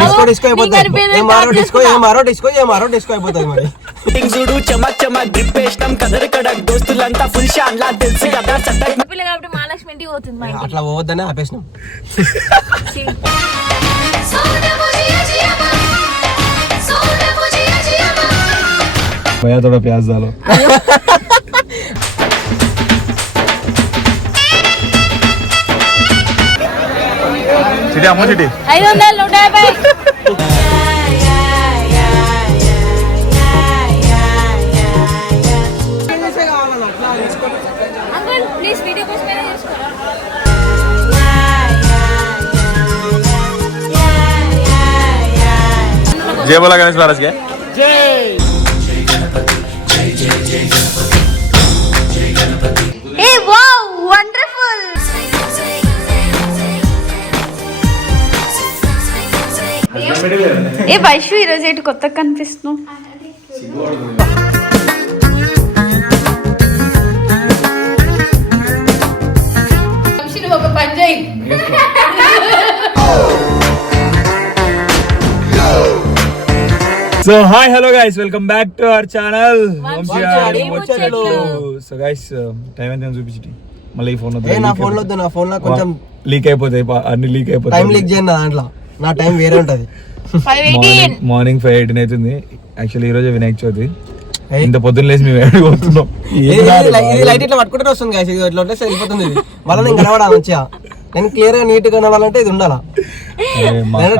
Disco disco అయిపోతుంది disco disco disco మరి. చూడు చమక్ చమక్ డ్రిప్ వేసినాం కదర్ కడక్ దోస్తులంతా ఫుల్ షాన్ లా తెలుసు కదా చటక్ పిల్ల కాబట్టి మహాలక్ష్మి ఇంటికి పోతుంది మా ఇంటికి. అట్లా పోవద్దని ఆపేసినాం. తోడ ప్యాజ్ దాలో చిటి అమ్మ చిటి ఐదు వందలు నూట యాభై గణేష్ మహారాజ్ ఏ వైషు ఈరోజు ఏంటి కొత్తగా కనిపిస్తున్నావు? ఒక పని చేయి so hi hello guys welcome back to our channel. So guys time ఎంత చూపించి మళ్ళీ ఈ ఫోన్ నా ఫోన్లో నా ఫోన్లో కొంచెం లీక్ అయిపోతాయి అన్ని లీక్ టైం అయిపోతాయి లీక్ చేయండి దాంట్లో. నా టైం వేరే ఉంటది. Morning five eighteen. అవుతుంది యాక్చువల్లీ ఈ రోజు వినాయక చవితి. ఇంత పొద్దున్న లేచి మేము ఏడు పోతున్నాం ఇది- లైట్ ఇట్లా పట్టుకుంటే వస్తుంది. ఇది ఇట్లా వదిలేస్తే వెళ్ళిపోతుంది ఇది. మళ్ళీ నేను కనబడాలి మంచిగా? నేను క్లియర్గా నీట్గా కనవాలంటే ఇది ఉండాలా?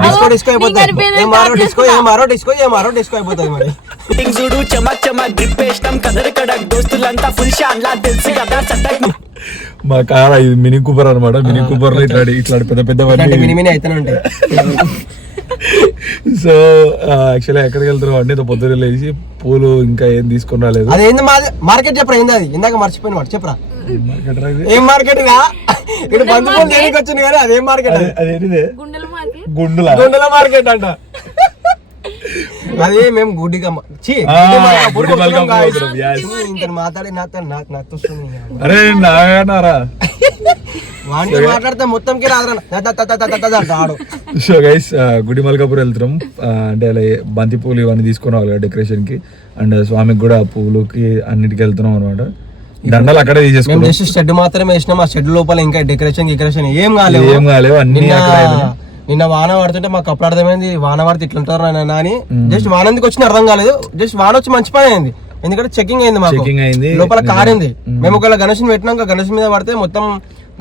డిస్కో డిస్కో అయిపోతుంది. అనిపించింది ఏ మారో డిస్కో ఏ మారో డిస్కో ఏ మారో డిస్కో అయిపోతుంది మరి. చూడు చమక్ చమక్ డ్రిప్ వేసినాం. కదర్ కడక్ దోస్తులంతా ఫుల్ షాన్ లా తెలుసు కదా చటక్ మా కార్ ఇది మినీ కూపర్ అనమాట మినీ కూపర్లో ఇట్లాంటి ఇట్లాంటి పెద్ద పెద్ద సో యాక్చువల్లీ ఎక్కడికి వెళ్తున్నాం అంటే ఇంత పొద్దున్న లేచి పూలు ఇంకా ఏం తీసుకొని రాలేదు. అదేంది మార్కెట్ చెప్పరా ఏంది అది? ఇందాక మర్చిపోయిన వాడు చెప్పరా? ఏం మార్కెట్ రా ఇక్కడ బంధువులు దేనికి వచ్చింది కానీ అదేం మార్కెట్ అది? అదే- అదేంటిదే? గుండెల మార్కెట్. గుండులా. గుండెల మార్కెట్ అంట. అది మేము ఇంతను మాట్లాడి అరే నారా వాడిని మాట్లాడితే మొత్తంకి రాదురా. త- త- త- త- త- త- త- ఆడు సో గైస్ గుడి మల్కాపూర్ వెళ్తున్నాం. అంటే అలా బంతి పూలు ఇవన్నీ తీసుకొని రావాలి డెకరేషన్కి. అండ్ స్వామికి కూడా పూలుకి అన్నిటికి వెళ్తున్నాం అనమాట దండలు అక్కడే తీసేసుకున్నాం. జస్ట్ షెడ్ మాత్రమే వేసినాం. ఆ షెడ్ లోపల ఇంకా డెకరేషన్ డెకరేషన్ ఏం కాలేవు. ఏం కాలేవు అన్ని నిన్న. నిన్న వాన పడుతుంటే మాకు అప్పుడు అర్థమైంది వాన పడితే ఇట్లుంటారు నాయనా అని జస్ట్ వాన ఎందుకు వచ్చిన అర్థం కాలేదు. జస్ట్ వాన వచ్చి మంచి పని అయింది. ఎందుకంటే చెకింగ్ అయింది మాకు. లోపల కారింది మేము. ఒకవేళ గణేష్ పెట్టినాక గణేష్ మీద పడితే మొత్తం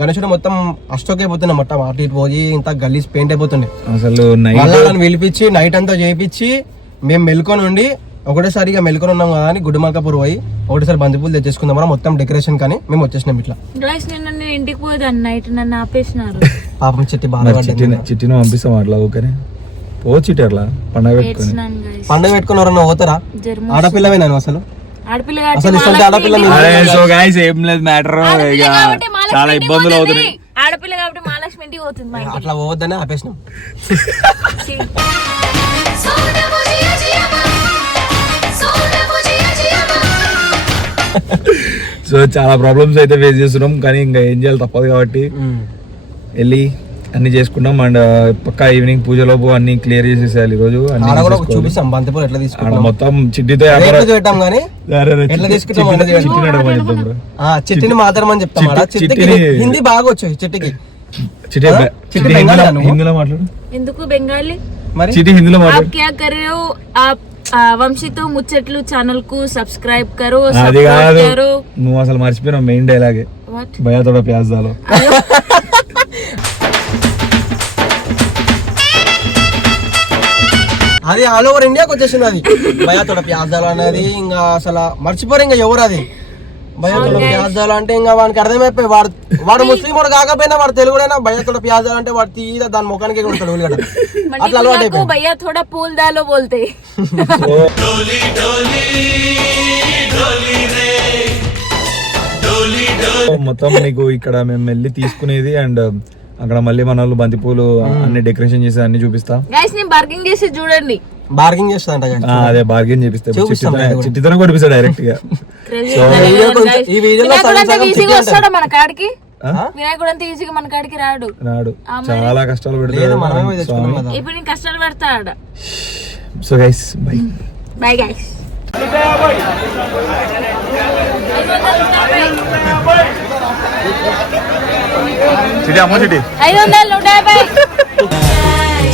గణేశుడు మొత్తం అష్టోక్ అయిపోతుండే మొత్తం. అటు ఇటు పోయి ఇంత గలీజ్ పెయింట్ అయిపోతుండే అసలు వాళ్ళని పిలిపించి నైట్ అంతా చేయించి మేము మెల్కొని ఉండి ఒకటేసారిగా మెల్కొని ఉన్నాం కదా అని గుడ్డమల్కాపూర్ పోయి ఒకటేసారి బంతిపూలు తెచ్చేసుకుందాం మనం మొత్తం డెకరేషన్ కానీ మేము వచ్చేసినాం ఇట్లా. నిన్న ఇంటికి పోదాను నైట్ నన్ను ఆపేసినారు. పాపం చెట్టి బాగా చిట్టిని చిట్టిని పంపిస్తాం అట్లా ఓకేనే పో చిట్టి అట్లా పండగ పెట్టుకొని. పండుగ పెట్టుకుని ఎవరన్నా పోతారా? ఆడపిల్లవే నేను అసలు. ఆడపిల్ల అసలు ఆడపిల్ల సో గైస్ ఏం లేదు మ్యాటర్ ఇక చాలా ఇబ్బందులు అవుతున్నాయి. ఆడపిల్ల కాబట్టి మహాలక్ష్మి ఇంటికి పోతుంది మా ఇంటికి. అట్లా పోవద్దని ఆపేసినాం. సో చాలా ప్రాబ్లమ్స్ అయితే ఫేస్ చేస్తున్నాం కానీ ఇంకా ఏం చేయాలి తప్పదు కాబట్టి వెళ్ళి అన్ని చేసుకున్నాం అండ్ పక్కా ఈవినింగ్ పూజలోపు అన్ని క్లియర్ చేసేసేయాలి. ఈ రోజు అన్ని ఆడ కూడా చేసేసుకోవాలి. చూపిస్తాం. బంతిపూలు ఎట్లా తీసుకుంటాం? మొత్తం చిట్టితో పెట్టాం కానీ చిట్టిని చిట్టిని మాత్రమని చెప్తాం హిందీ బాగా వచ్చు చిట్టికి. చిట్టి హిందీలో మాట్లాడు. ఎందుకు బెంగాలీ? చిట్టి హిందీలో మాట్లాడు. వంశీతో ముచ్చట్లు ఛానల్కు సబ్స్క్రైబ్ కరో అది కాదు. నువ్వు అసలు మర్చిపోయినావు మెయిన్ డైలాగే భయాతోడ తోడ అది ఆల్ ఓవర్ ఇండియాకి వచ్చేసింది అది. భయాతోడ తోడ అనేది ఇంకా అసలు మర్చిపోరు ఇంకా ఎవరు అది. భయతుడు ప్యాజాలు అంటే ఇంకా వానికి అర్థమైపోయి వాడు వాడు ముస్లిం వాడు కాకపోయినా వాడు తెలుగుడైనా భయతుడు ప్యాజాలు అంటే వాడు తీద దాని ముఖానికి కొడతాడు అట్లా అలవాటు భయ్యా థోడా పూల్ దాలో బోల్తే మొత్తం నీకు ఇక్కడ మేము వెళ్ళి తీసుకునేది అండ్ um, అక్కడ మళ్ళీ మన వాళ్ళు బంతిపూలు hmm. అన్ని డెకరేషన్ చేసి అన్ని చూపిస్తా. గైస్ నేను బర్గింగ్ చేసి చూడండి. బార్గింగ్ చేస్తుందంట. ఆ, అదే బార్గెన్ చేపిస్తే చూపిస్తాం. చిట్టితోనే కొట్టిపిస్తా డైరెక్ట్గా. Crazy ఈ వీడియోలో వినాయకుడు సగం అంతా సగం ఈజీగా వస్తాడా మన కాడికి? వినాయకుడు అంత ఈజీగా మన కాడికి రాడు. మరి. చాలా కష్టాలు పెడతాడు మనమే పోయి తెచ్చుకున్నాం స్వామి కదా. ఇప్పుడు నేను కష్టాలు పెడతాడు? So guys bye bye guys Chitti అమ్మ చిటి ఐదు వందలు నూట యాభై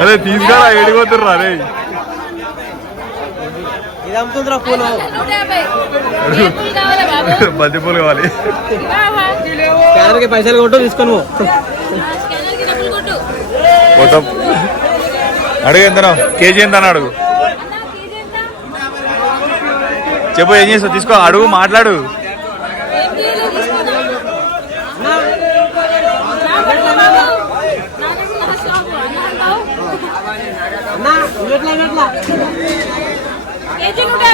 అదే తీసుకురా ఏడిపోతుర్రా అరే. అమ్ముతుందిరా పూలు. కావాలా. స్కానర్కి పైసలు కొట్టు తీసుకొని కొట్టు. అడుగు ఎంతనో కేజీ ఎంత అడుగు. ఎంత? చెప్పు ఏం చేస్తావు? తీసుకో అడుగు మాట్లాడు ఏం చేయలేదు, తీసుకుందాం. నా పట్ల బాబు. నా నుంచి నా షాపు. అన్నా అంటావు? అన్నా, ఇవ్వట్లా, ఇవ్వట్లా. కేజీ నూట యాభై అన్నా, ఇవ్వట్లా, ఇవ్వట్లా.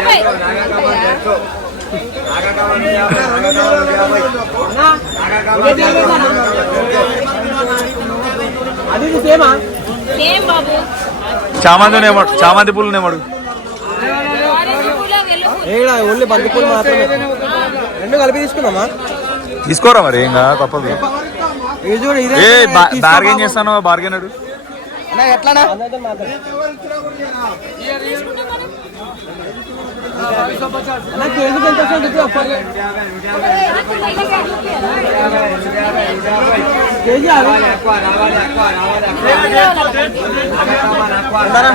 అది ఇది సేమా బాబు చామంతి చామంతి పూలు నేమడు ఏడా ఓన్లీ బంతి పూలు మాత్రమే? రెండు కలిపి తీసుకుందామా? తీసుకోరా మరి ఏం కాదు తప్పదు. ఏ బార్గెన్. చేస్తాను బార్గెన్ అడు ఎట్లానా అందరితో మాట్లాడు. అన్నా, కేజీకి ఎంత వస్తుందో చెప్పు అప్పటికే. కేజీ అది. ఉన్నారా?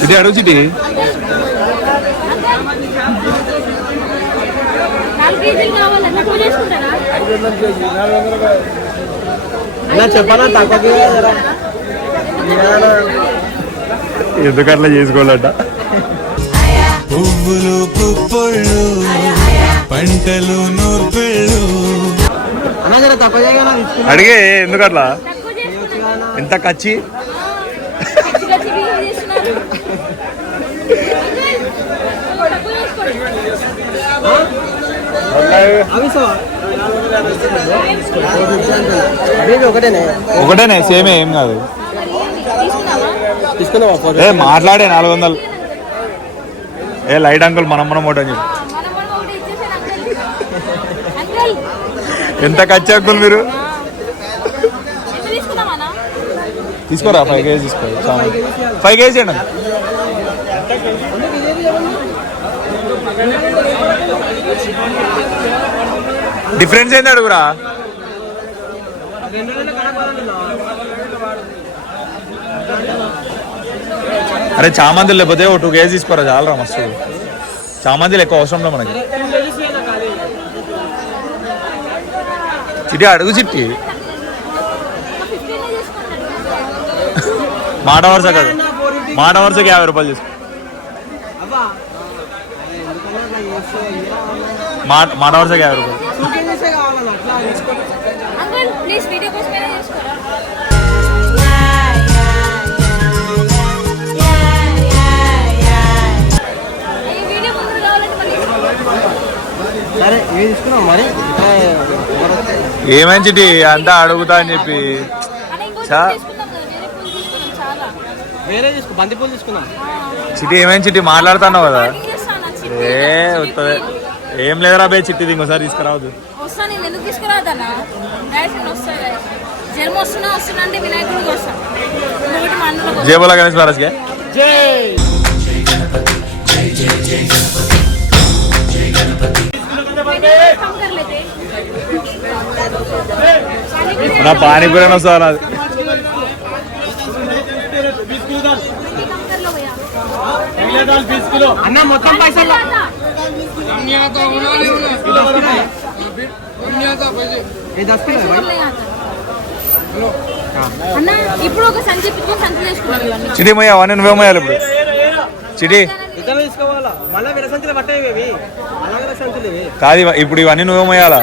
చిటి అడుగు చిటి నాలుగు కేజీలు కావాలి తక్కువ చేసుకుంటారా అన్నా, చెప్పనా తక్కువకి జరా. ఎందుకు అట్లా చేసుకోవాలట? పువ్వులు పుప్పొళ్ళు పంటలు నూర్పిళ్ళు. అడిగే ఎందుకు అట్లా తక్కువ చేసుకుంటారా ఎంత కచ్చి? ఒకటేనే సేమే ఏం కాదు మరి ఏంటి? తీసుకుందామా తీసుకుందామా ఫోటో ఏ మాట్లాడే నాలుగు వందలు. ఏ లైట్ అంకుల్ మనం మనం ఒకటి అని అంకుల్ ఎంత ఖర్చు అంకుల్ మీరు? తీసుకోరా ఫైవ్ కేజీ తీసుకో ఫైవ్ కేజీ అండి డిఫరెన్స్ ఏంది అడుగురా? అరే చామంతులు లేకపోతే ఓ టూ కేజీ తీసుకోరా చాలరా మస్తు. చామంతులు ఎక్కువ అవసరం లేదు మనకి. చిట్టి అడుగు చిట్టి. మాట వరుస కాదు. మాట వరుసకి యాభై రూపాయలు తీసుకో. మాట మాట వరుసకి యాభై రూపాయలు. వేరే తీసుకో బంతి పూలు తీసుకుందాం చిట్టి ఏమని చిట్టి మాట్లాడుతున్నావు కదా. ఏ వస్తుంది ఏం లేదురా బే చిట్టి ఇంకోసారి తీసుకురావద్దు. వస్తా నేను ఎందుకు తీసుకురాదన్నా గైస్ నేను వస్తా నా పానీపూరి వస్తాను అది. అన్న మొత్తం పైసలు ఇప్పుడు ఒక సంచి సంచి చిటిమయ్యావా ఇప్పుడు. చిటి. కాదు ఇప్పుడు ఇవన్నీ నువ్వే మొయ్యాలా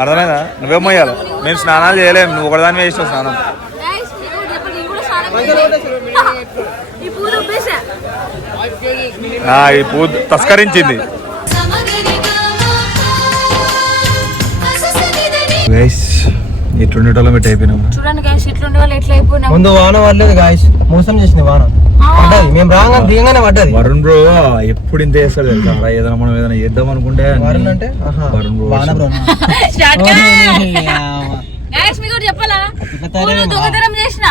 అర్థమైందా? నువ్వే మొయ్యాలా మేము స్నానాలు చేయలేము నువ్వు ఒకదాని వేసినావు స్నానం. ఈ పూ తస్కరించింది. గైస్ ఎట్లుండేటోళ్ళం పెట్టి అయిపోయినాం. చూడండి గాయస్ ఇట్లుండే వాళ్ళు ఎట్లా అయిపోయినాం. ముందు వాన పడలేదు గాయస్ మోసం చేసింది వాన. పడ్డది. మేము రాగా దిగంగానే పడ్డది. వరుణ్ బ్రో ఎప్పుడు ఇంత చేస్తాడు తెలుసా? ఏదైనా మనం ఏదైనా చేద్దాం అనుకుంటే వరుణ్ అంటే? వరుణ్ బ్రో వాన బ్రో. గాయస్ మీకు చెప్పాలా? పూలు దొంగతనం చేసిన.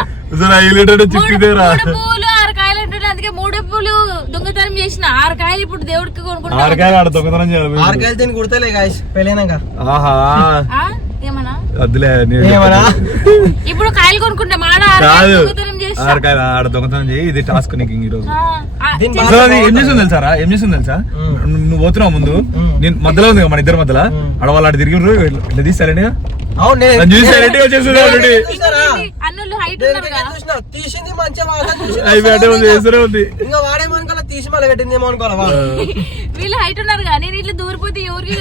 పూలు ఆరు కాయలు అంటుండే అందుకే మూడు పూలు దొంగతనం చేసిన. ఆరు కాయలు ఇప్పుడు దేవుడికి కొనుక్కుంటా ఆరకాయలు ఆడ దొంగతనం చేయాలి. ఆరుకెళ్తే తిని కుడతలే గాయస్ పెళ్ళైనాక. ఆహా. వద్దులే ఇప్పుడు కాయలు కొనుక్కుంటాం ఆడ కాదు. దొంగతనం ఆడ చేయి ఇది టాస్క్ నీకు ఈ రోజు అసలు అది ఏం చేస్తుంది తెలుసారా ఏం చేస్తుంది తెలుసా? నువ్వు పోతున్నావు ముందు. నేను మధ్యలో ఉంది కదా మన ఇద్దరు మధ్యలో. ఆడ వాళ్ళు ఆడ తిరిగి ఇట్లా తీస్తారండి తీసింది మంచిగా ఉంది చేస్తూనే ఉంది. ఇంకా తీసి మళ్ళీ పెట్టింది వీళ్ళు హైట్ ఉన్నారు కదా నేను ఇట్లా దూరిపోతే ఎవరికి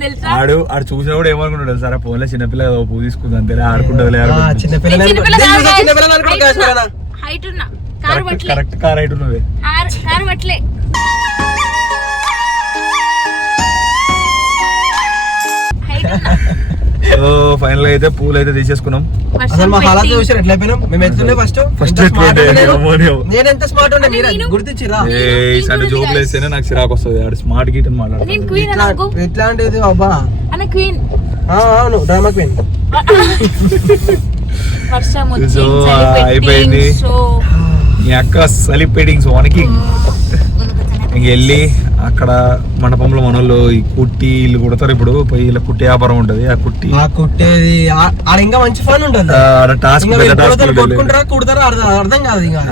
తెలుసా? ఆడు ఆడు చూసినా కూడా ఏమనుకుంటాడు సార్ ఫోన్లో చిన్నపిల్ల పువ్వు తీసుకుంది అంతేలే ఆడుకుంటుంది ఆ, చిన్న పిల్లలు చిన్న పిల్ల అనుకో- కాదు guys. చిన్న పిల్లలు అనుకో Height guys ఉన్నా. కదా. హైట్ ఉన్నా. కారు పట్టలే కరెక్ట్ కార్ రైట్ ఉన్నది. కారు కారు పట్టలే హైట్ ఉన్నా. సో ఫైనల్ అయితే పూలు అయితే తీసేసుకున్నాం. అసలు మా హాలాత్ చూసారు ఎట్లా అయిపోయినాం? మేము ఎత్తుండే ఫస్ట్? అమ్మోనియో. నేను? ఎంత స్మార్ట్ ఉండే? మీరు? గుర్తించిరా ఏ సండే జోకులు వేస్తేనే నాకు చిరాకు వస్తుంది. ఆడు స్మార్ట్ గీట్ అని మాట్లాడతాడు. నేను క్వీన్ ఇట్లా అనుకో ఎట్లాంటిది అబ్బా. అన్న క్వీన్ ఆ, అవును డ్రామా క్వీన్ అయిపోయింది. సో మీ అక్క సలి పెయింటింగ్స్ వానికి. ఇంక వెళ్ళి అక్కడ మండపంలో మన వాళ్ళు ఈ కుట్టి ఇల్లు కుడతారు ఇప్పుడు పోయి ఇలా కుట్టి వ్యాపారం ఉంటది ఆ కుట్టి. ఆ కుట్టేది ఆ- ఆడ ఇంకా మంచి ఫన్ ఉంటుంది? ఆ, ఆడ టాస్క్ కొట్టుకుంటారా కుడతారా అర్థం అర్థం కాదు ఇంకా.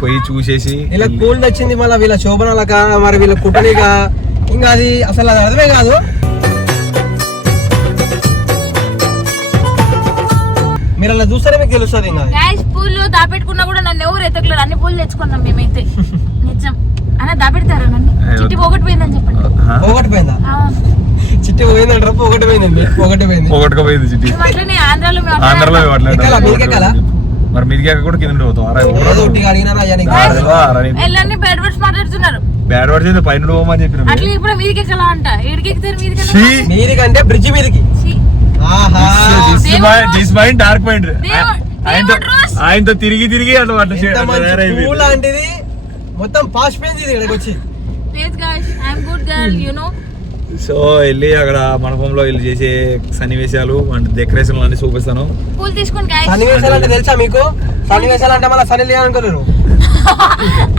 పోయి చూసేసి ఇలా కూల్ నచ్చింది మళ్ళీ వీళ్ళ శోభనాలక మరి వీళ్ళ కుట్టనిక ఇంకా అది అసలు అది అర్థమే కాదు. మీరు అలా చూస్తేనే మీకు తెలుస్తుంది ఇంకా. పూలు దాపెట్టుకున్నా కూడా నన్ను ఎవరు ఎత్తకలేరు అన్ని పూలు తెచ్చుకున్నాం మేమైతే. నిజం. అన్న దాపెడతారా నన్ను? చిట్టి పోగొట్టిపోయిందని చెప్పండి. చిట్టి పోయిందంటారా పోగొట్టుకుపోయింది చిట్టి. అట్లనే ఆంధ్రాలో ఆంధ్రలో? మరి ఎక్క కూడా కింద వర్డ్స్ మాట్లాడుతున్నారు. బ్యాడ్ వర్డ్స్ అయితే పైన పోమని చెప్పిన అట్లా ఇప్పుడు మీదికి ఎక్కలా అంట. ఈడికి ఎక్కుతారు మీదికి ఛీ! మీదికంటే బ్రిడ్జి మీదికి. ఆహా. దిస్ మైండ్ డార్క్ మైండ్ ఆయనతో తిరిగి తిరిగి అట్లా అట్లా లాంటిది. మొత్తం పాస్ పోయింది ఇది ఇక్కడికి వచ్చి. లేదు guys I'm good girl you know so వెళ్ళి అక్కడ మండపంలో వెళ్ళి చేసే సన్నివేశాలు అండ్ డెకరేషన్ అన్ని చూపిస్తాను. పూలు తీసుకోండి గాయస్ సన్నివేశాలు అంటే తెలుసా మీకు? సన్నివేశాలు అంటే మళ్ళీ సన్ని లియోన్ అనుకోలేరు.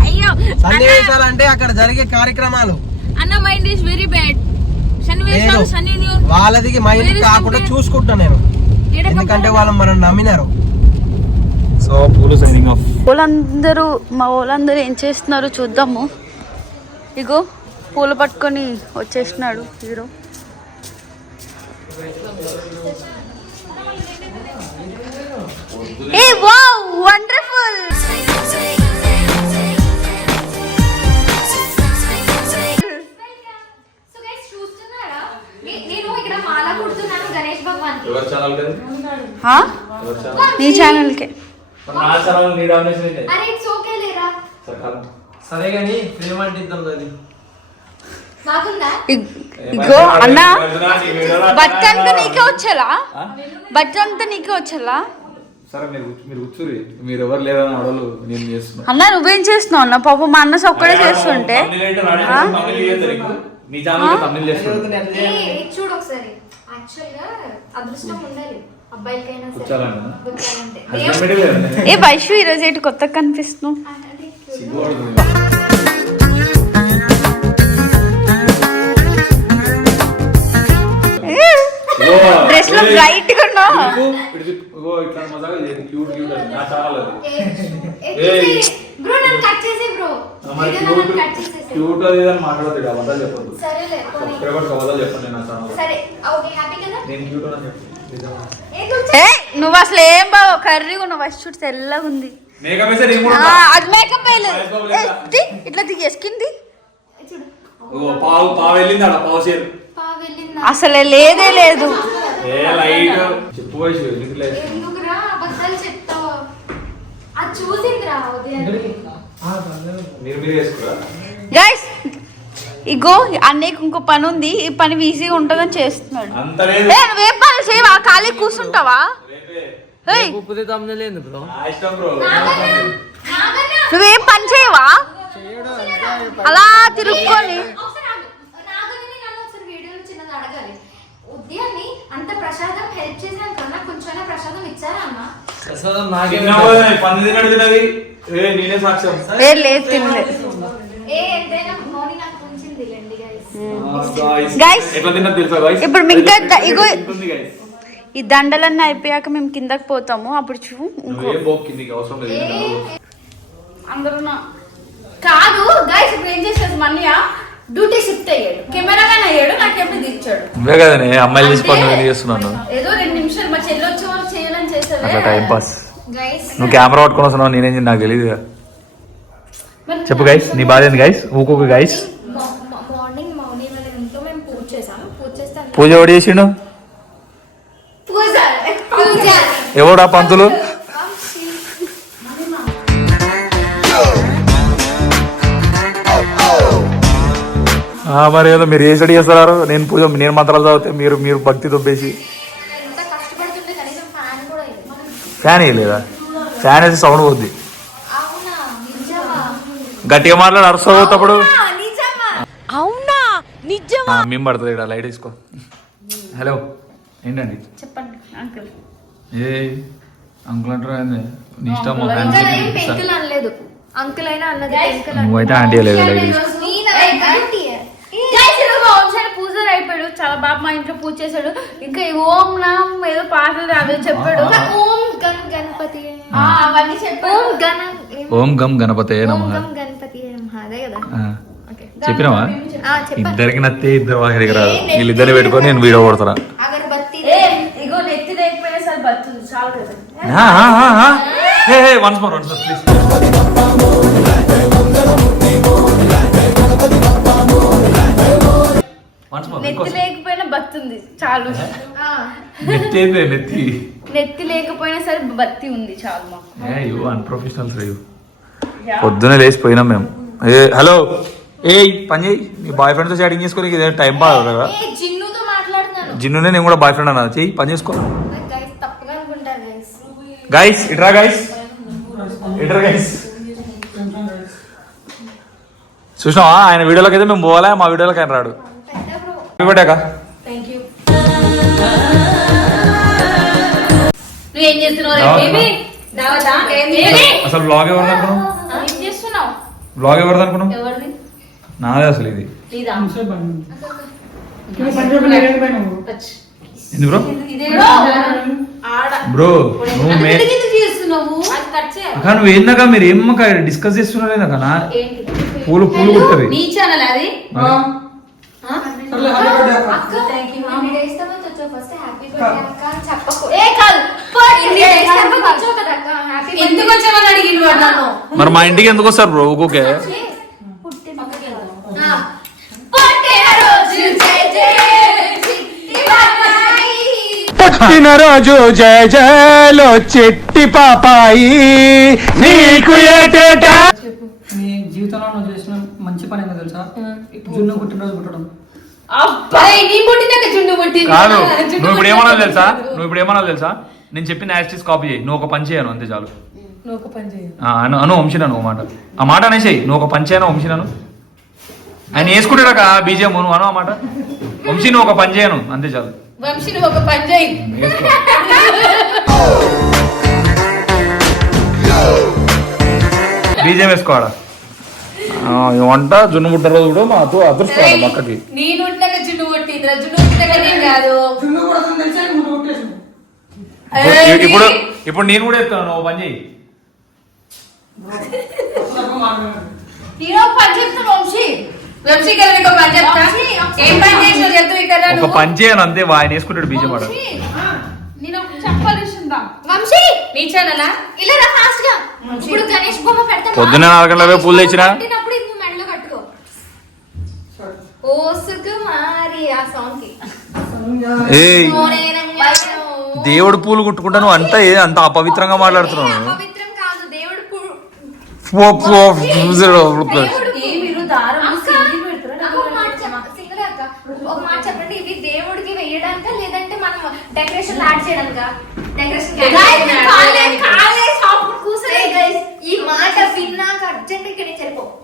అయ్యో సన్నివేశాలు అంటే అక్కడ జరిగే కార్యక్రమాలు. అన్న మైండ్ ఇస్ వెరీ బ్యాడ్ సన్నివేశాలు. సన్నీ న్యూన్ వాళ్ళది మైండ్ కాకుండా. చూసుకుంటున్నా నేను. ఎందుకంటే వాళ్ళు మనం నమ్మినారు. సో పూలు సైనింగ్ ఆఫ్ వాళ్ళందరూ మా వాళ్ళందరూ ఏం చేస్తున్నారు చూద్దాము. ఇగో పూలు పట్టుకొని వచ్చేసినాడు హీరో. ఏ వావ్ వండర్ఫుల్? నీ ఛానల్కే. నా ఛానల్ నీ డామినేషన్ అరే ఇట్స్ ఓకే లేరా? సరే కానీ ప్రేమ అంటే ఇద్దాం అది ఇగ్- అన్న. బట్టంతా నీకే వచ్చేలా? బట్టంతా నీకే వచ్చేలా? సరే మీరు కూర్చు- మీరు కూర్చురి మీరు ఎవరు లేరని అడవులు నేను చేస్తున్నా. అన్న నువ్వేం చేస్తున్నావు అన్న? పాప మా అన్న ఒక్కడే చేస్తుంటే. చూడు ఒకసారి. అదృష్టం ఉండాలి. ఏ వైషు ఈరోజు ఏంటి కొత్తగా కనిపిస్తున్నావు? డ్రెస్లో బ్రైట్గా ఉన్నావు. క్యూట్ అది. అని అబద్ధాలు. సబ్స్క్రైబర్స్ అబద్ధాలు చెప్పండి నా ఛానల్ నేను క్యూట్ అని నువ్వు అసలు ఏం బావ కర్రీగా ఉన్నావు ఫస్ట్ చూడు తెల్లగా ఉంది. అది మేకప్ వేయలేదు ఇట్లా దిగి స్కిన్ చూడు ఓ, పావు పావు వెళ్ళింది ఆడ పావు సేరు. పా వెళ్ళిందా అసలే లేదే లేదు. గైస్ ఇగో అన్నయ్యకి ఇంకో పని ఉంది ఈ పని ఈజీగా ఉంటుందని చేస్తున్నాడు. అంత లేదు. ఏ నువ్వేం పని చేయవా? ఖాళీ కూర్చుంటావా? నువ్వేం పని చేయవా అలా తిరుక్కొని ఉదయాన్ని అంత ప్రసాదం హెల్ప్ చేసాను కన్నా కొంచెం ప్రసాదం ఇచ్చారా అన్న పంది తినడు తినది. ఏ నేనే సాక్ష్యం. ఏ లేదు తినలేదు ఏ ఎంతైనా మౌని నాకు ఉంచింది లేండి గైస్? ఇప్పుడు ఇంకా ఇగో. ఈ దండలన్నీ అయిపోయాక మేము కిందకి పోతాము అప్పుడు చూ నువ్వు ఏ బోక్ కిందికి అవసరం లేదు అందరూ నా- కాదు గైస్ ఇప్పుడు ఏం చేసేది మన్నయ్య డ్యూటీ షిఫ్ట్ అయ్యాడు. కెమెరామెన్ అయ్యాడు నాకు ఎప్పుడు కదనే అమ్మాయిలు తీసుకోండి నేను చేస్తున్నాను? ఏదో రెండు నిమిషాలు మా చెల్లి వచ్చే వరకు చేయాలని చేసేవే టైం పాస్ నువ్వు కెమెరా పట్టుకొని వస్తున్నావు నేనేం నాకు తెలియదు చెప్పు గైస్ నీ బాధ ఏంది గైస్ ఊకోక గైస్ మార్నింగ్ మౌని వాళ్ళ ఇంట్లో మేము పూజ చేసాము పూజ ఎవడు చేసిండు? ఎవడా పంతులు? మరి ఏదో మీరు ఏ స్టడీ చేస్తున్నారు? నేను పూజ నేను మంత్రాలు చదివితే మీరు మీరు భక్తి దొబ్బేసి ఫ్యాన్ వేయలేదా? ఫ్యాన్ వేసి సౌండ్ పోద్ది. గట్టిగా మాట్లాడి అరుస్తావు తప్పుడు నిజమా అవునా నిజం ఆ, మేము పడుతుంది ఇక్కడ లైట్ తీసుకో హలో ఏంటండి? చెప్పండి అంకుల్. ఏ అంకుల్ అంటారా? నీ ఇష్టం మా పెంకులు అనలేదు. అంకుల్ అయినా అన్నది పెంకులు నువ్వైతే ఆంటీ లేదు పూజలు అయిపోయాడు. చాలా బాగా మా ఇంట్లో పూజ చేశాడు. ఇంకా ఈ ఓం నామ్ ఏదో పాటలు అవి చెప్పాడు. ఓం గణ గణపతి ఆ, అవన్నీ చెప్పాడు. ఓం గణ ఓం గం గణపతే ఓం నమ. గం గణపతి నమః. అదే కదా. చెప్పినావా? ఇద్దరికి నత్తే ఇద్దరు వారికి రాదు. వీళ్ళిద్దరిని పెట్టుకొని నేను వీడియో కదా. Once more once please. Once more నెత్తి లేకపోయినా బతుంది చాలు. ఆ, నెత్తి లేకపోయినా సరే బత్తి ఉంది చాలు మాకు. ఏ యు అన్ప్రొఫెషనల్స్ రేయు పొద్దునే లేచిపోయినాం మేము. ఏ హలో. ఏ పని చేయి నీ బాయ్ ఫ్రెండ్తో చాటింగ్ చేసుకొని ఇదే టైం పాస్ కదా. ఏ జిన్నుతో మాట్లాడుతున్నాను. జిన్నునే నేను కూడా బాయ్ ఫ్రెండ్ అన్నా. చెయ్యి పని చేసుకో. గైస్ ఇట్రా గైస్ ఇట్రా గైస్ చూసినావా? ఆయన వీడియోలోకి అయితే మేము పోవాలా? మా వీడియోలోకి ఆయన రాడు. పెట్టాక? అసలు బ్లాగ్ ఎవరిది అనుకున్నావు? బ్లాగ్ ఎవరిది అనుకున్నావు? నాదే అసలు ఇది. ఎందుకు బ్రో? బ్రో నువ్వు మే అక్క నువ్వు ఏందాక మీరు ఏం డిస్కస్ చేస్తున్నారేందాక నా ఏంటి? పూలు పూలు కుట్టవి నీ ఛానల్ అది? అక్క. ఎన్ని డేస్ తర్వాత వచ్చావు ఫస్ట్ హ్యాపీ బర్త్డే అక్క అని చెప్పకు ఏ కాదు ఎన్ని డేస్ తర్వాత వచ్చావు కదా అక్క హ్యాపీ ఎందుకు వచ్చావని అడిగిండు వాడు నన్ను మరి మా ఇంటికి ఎందుకు వస్తారు బ్రో ఊకే పుట్టినరోజు జయ జయ చిట్టి బాబాయి పుట్టినరోజు జయ జయలో చెట్టి పాపాయి. నీకు ఏటేటా నీ జీవితంలో నువ్వు చేసిన మంచి పని ఏందో తెలుసా? జున్ను పుట్టినరోజు పుట్టడం. అబ్బాయి నీ పుట్టినాక చుండు పుట్టింది? కాదు. కదా, చుండు నువ్వు ఇప్పుడు ఏమన్నా. తెలుసా? నువ్వు ఇప్పుడు ఏమన్నా తెలుసా? నేను చెప్పిన యాస్టిస్ కాపీ చేయి. నువ్వు ఒక పని చేయను అంతే చాలు. నువ్వు ఒక పని చేయి ఆ, అను అను వంశీనను ఒక మాట. ఆ మాట అనేసేయి. నువ్వు ఒక పని చేయను వంశీనను. ఆయన వేసుకుంటాడక బీజేం నువ్వు అను ఆ మాట. వంశీ నువ్వు ఒక పని చేయను అంతే చాలు. వంశీ నువ్వు ఒక పని చేయి. బీజేం వేసుకోవాలా? వంట జున్ను ముట్ట రోజు కూడా మా అతో అదృష్టం పక్కకి జున్ను పుట్టినాక నేను కాదు. జున్ను ఏయ్, ఇప్పుడు ఇప్పుడు నేను కూడా ఎత్తాను నువ్వు పని చేయి. నేను పని చెప్తాను వంశీ. ఒక పని చేయను అంతే ఆయన వేసుకుంటాడు బీజం ఆడ వంశీ, నేను ఒకటి చెప్పాల్సిందా వంశీ! నీ ఛానలా ఇలా రా ఫాస్ట్గా. ఇప్పుడు గణేష్ బొమ్మ పెడతా పొద్దున్న నాలుగు గంటల పూలు తెచ్చినా. దేవుడు పూలు కుట్టుకుంటాను అంత ఏ అంత అపవిత్రంగా మాట్లాడుతున్నావు ఏ అపవిత్రం కాదు దేవుడు పు- పో, పో, పో. ఏ మీరు దారం అక్క, నాకు ఒక మాట చెప్ప- సింగరే అక్క, ఒక మాట చెప్పండి ఇవి దేవుడికి వేయడానిక లేదంటే మనం డెకరేషన్ యాడ్ చేయడానికి డెకరేషన్ కాలే, కాలే, షాప్. కూర్చోలే. ఈ మాట విన్నాక అర్జెంట్ ఇక్కడ నుంచి వెళ్ళిపో.